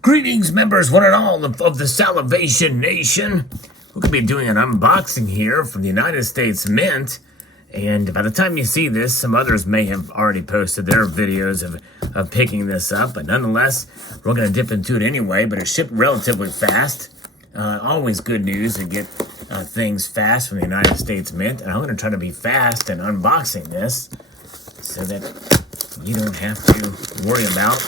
Greetings, members, one and all of the Salivation Nation. We're going to be doing an unboxing here from the United States Mint. And by the time you see this, some others may have already posted their videos of picking this up. But nonetheless, we're going to dip into it anyway. But it shipped relatively fast. Always good news to get things fast from the United States Mint. And I'm going to try to be fast in unboxing this so that you don't have to worry about.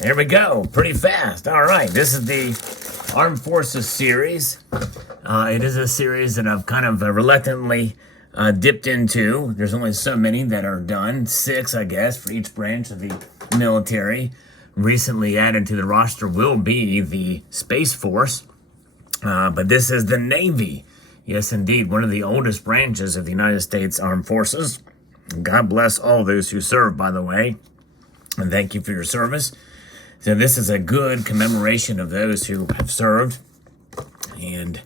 There we go, pretty fast. All right, this is the Armed Forces series. It is a series that I've kind of reluctantly dipped into. There's only so many that are done, 6, I guess, for each branch of the military. Recently added to the roster will be the Space Force, but this is the Navy. Yes, indeed, one of the oldest branches of the United States Armed Forces. God bless all those who serve, by the way, and thank you for your service. So this is a good commemoration of those who have served. And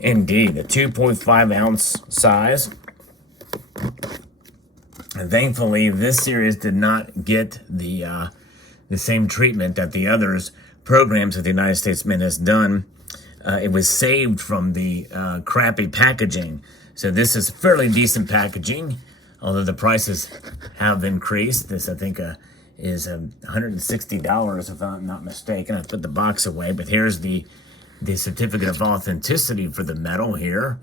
indeed, a 2.5 ounce size. And thankfully, this series did not get the same treatment that the others programs that the United States Mint has done. It was saved from the crappy packaging. So this is fairly decent packaging, although the prices have increased. This, I think, is $160 if I'm not mistaken. I put the box away, but here's the certificate of authenticity for the metal here.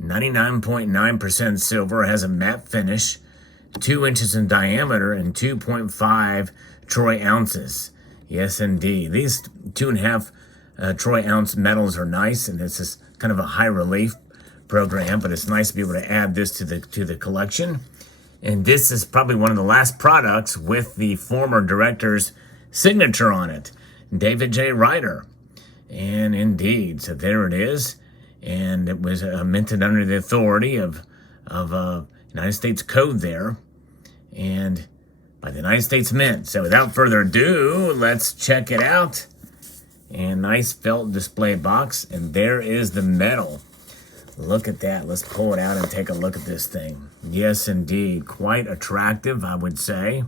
99.9% silver, has a matte finish, 2 inches in diameter and 2.5 troy ounces. Yes, indeed. These 2.5 troy ounce metals are nice, and this is kind of a high relief program, but it's nice to be able to add this to the collection. And this is probably one of the last products with the former director's signature on it, David J. Ryder. And indeed, so there it is. And it was minted under the authority of United States Code there, and by the United States Mint. So without further ado, let's check it out. And nice felt display box, and there is the metal. Look at that. Let's pull it out and take a look at this thing. Yes, indeed. Quite attractive, I would say.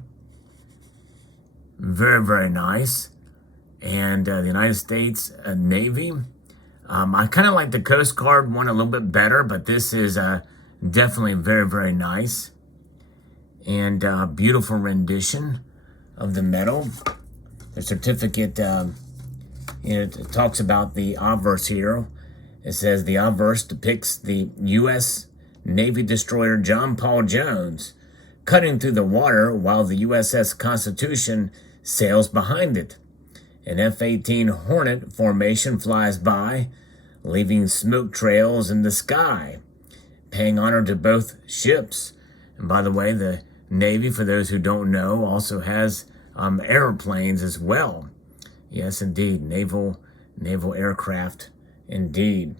Very, very nice. And the United States Navy. I kind of like the Coast Guard one a little bit better, but this is definitely very, very nice. And beautiful rendition of the metal. The certificate, it talks about the Obverse Hero. It says the obverse depicts the U.S. Navy destroyer John Paul Jones cutting through the water while the USS Constitution sails behind it. An F-18 Hornet formation flies by, leaving smoke trails in the sky, paying honor to both ships. And by the way, the Navy, for those who don't know, also has airplanes as well. Yes, indeed, naval aircraft. Indeed.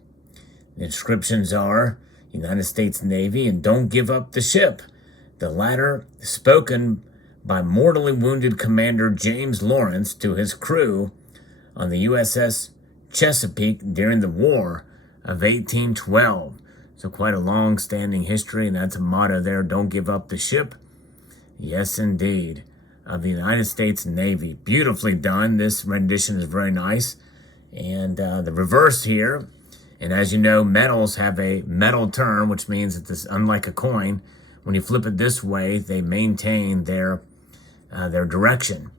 The inscriptions are United States Navy and don't give up the ship. The latter spoken by mortally wounded Commander James Lawrence to his crew on the USS Chesapeake during the War of 1812. So quite a long-standing history, and that's a motto there, don't give up the ship. Yes, indeed. Of the United States Navy. Beautifully done. This rendition is very nice. And the reverse here, and as you know, metals have a metal term, which means that this, unlike a coin, when you flip it this way, they maintain their direction.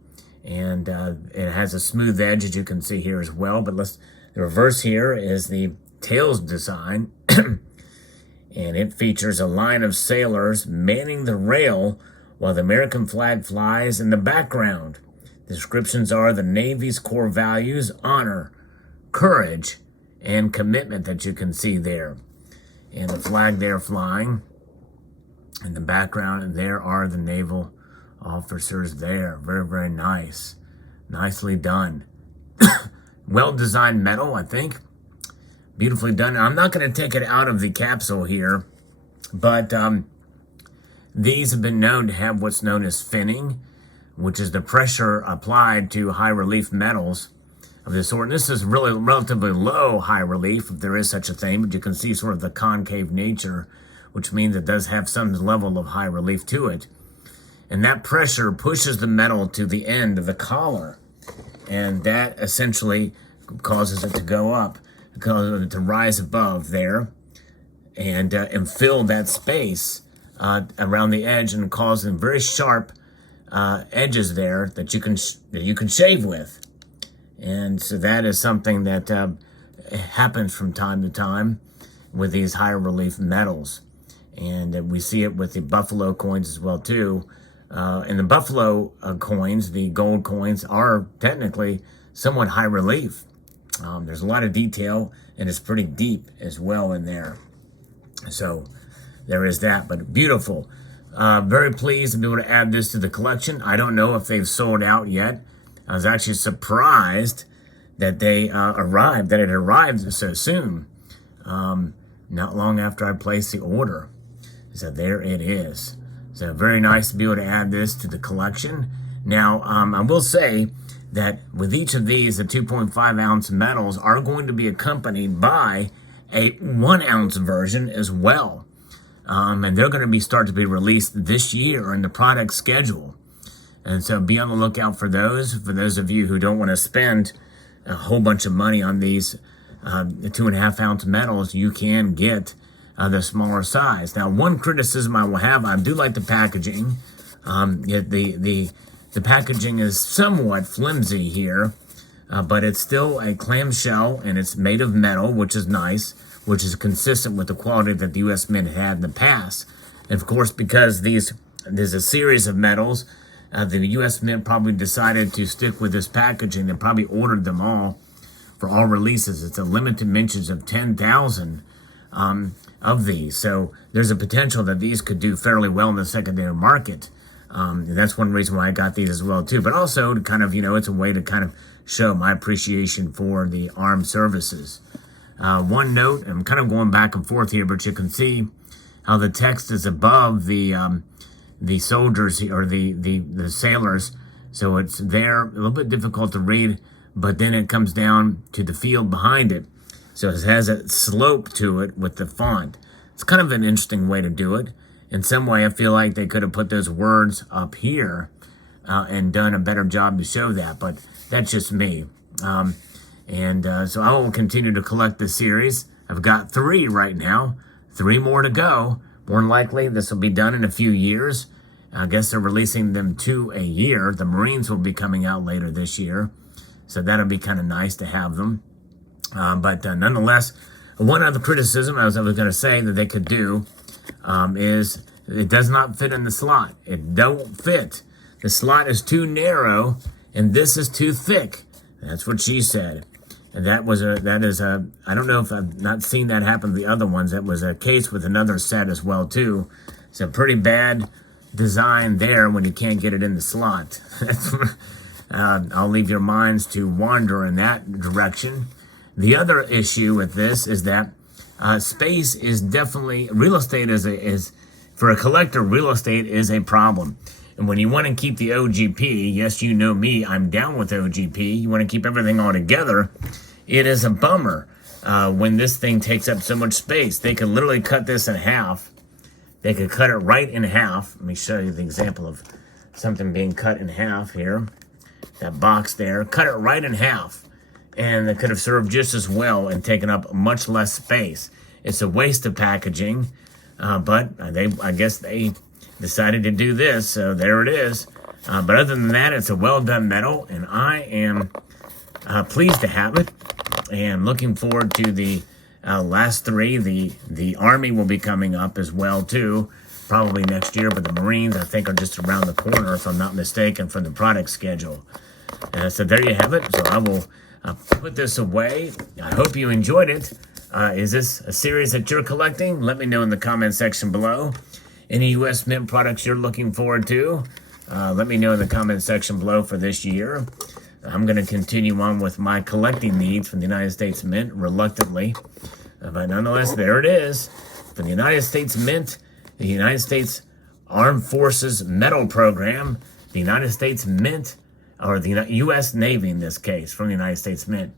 And it has a smooth edge, as you can see here as well. But the reverse here is the tails design, and it features a line of sailors manning the rail while the American flag flies in the background. The descriptions are the Navy's core values: honor, courage, and commitment that you can see there. And the flag there flying in the background, and there are the naval officers there. Very, very nice. Nicely done. Well-designed metal, I think. Beautifully done. I'm not going to take it out of the capsule here, but these have been known to have what's known as finning, which is the pressure applied to high relief metals of this sort. And this is really relatively low high relief, if there is such a thing, but you can see sort of the concave nature, which means it does have some level of high relief to it. And that pressure pushes the metal to the end of the collar. And that essentially causes it to go up, causes it to rise above there and fill that space around the edge and causing very sharp edges there that you can shave with. And so that is something that happens from time to time with these higher relief metals. And we see it with the buffalo coins as well too. And the buffalo coins, the gold coins, are technically somewhat high relief. There's a lot of detail, and it's pretty deep as well in there. So there is that, but beautiful. Very pleased to be able to add this to the collection. I don't know if they've sold out yet. I was actually surprised that they it arrived so soon, not long after I placed the order. So there it is. So very nice to be able to add this to the collection. Now, I will say that with each of these, the 2.5 ounce metals are going to be accompanied by a 1 ounce version as well. And they're going to start to be released this year in the product schedule. And so be on the lookout for those. For those of you who don't want to spend a whole bunch of money on these 2.5 ounce metals, you can get the smaller size. Now, one criticism I will have, I do like the packaging. The packaging is somewhat flimsy here, but it's still a clamshell and it's made of metal, which is nice, which is consistent with the quality that the U.S. Mint had in the past. And of course, because there's a series of metals, the U.S. Mint probably decided to stick with this packaging. They probably ordered them all for all releases. It's a limited mentions of 10,000 of these. So there's a potential that these could do fairly well in the secondary market. That's one reason why I got these as well too. But also to kind of, it's a way to kind of show my appreciation for the armed services. One note, I'm kind of going back and forth here, but you can see how the text is above the soldiers or the sailors. So it's there, a little bit difficult to read, but then it comes down to the field behind it. So it has a slope to it with the font. It's kind of an interesting way to do it. In some way, I feel like they could have put those words up here and done a better job to show that, but that's just me. So I will continue to collect this series. I've got 3 right now, 3 more to go. More than likely, this will be done in a few years. I guess they're releasing them 2 a year. The Marines will be coming out later this year, so that'll be kind of nice to have them. But nonetheless, one other criticism I was going to say that they could do is it does not fit in the slot. It don't fit. The slot is too narrow, and this is too thick. That's what she said. And that is a, I don't know if I've not seen that happen to the other ones. That was a case with another set as well, too. It's a pretty bad design there when you can't get it in the slot. I'll leave your minds to wander in that direction. The other issue with this is that space is definitely, real estate is for a collector, real estate is a problem. And when you want to keep the OGP, yes, you know me, I'm down with OGP. You want to keep everything all together. It is a bummer when this thing takes up so much space. They could literally cut this in half. They could cut it right in half. Let me show you the example of something being cut in half here. That box there, cut it right in half. And they could have served just as well and taken up much less space. It's a waste of packaging, but I guess they decided to do this, so there it is. But other than that, it's a well-done metal, and I am pleased to have it, and looking forward to the last 3. The Army will be coming up as well, too, probably next year, but the Marines, I think, are just around the corner, if I'm not mistaken, from the product schedule. So there you have it. So I will put this away. I hope you enjoyed it. Is this a series that you're collecting? Let me know in the comment section below. Any U.S. Mint products you're looking forward to, let me know in the comment section below for this year. I'm going to continue on with my collecting needs from the United States Mint, reluctantly. But nonetheless, there it is. From the United States Mint, the United States Armed Forces Medal Program, the United States Mint or the U.S. Navy in this case, from the United States Mint.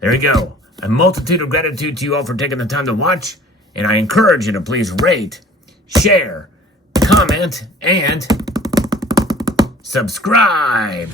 There you go. A multitude of gratitude to you all for taking the time to watch, and I encourage you to please rate, share, comment, and subscribe.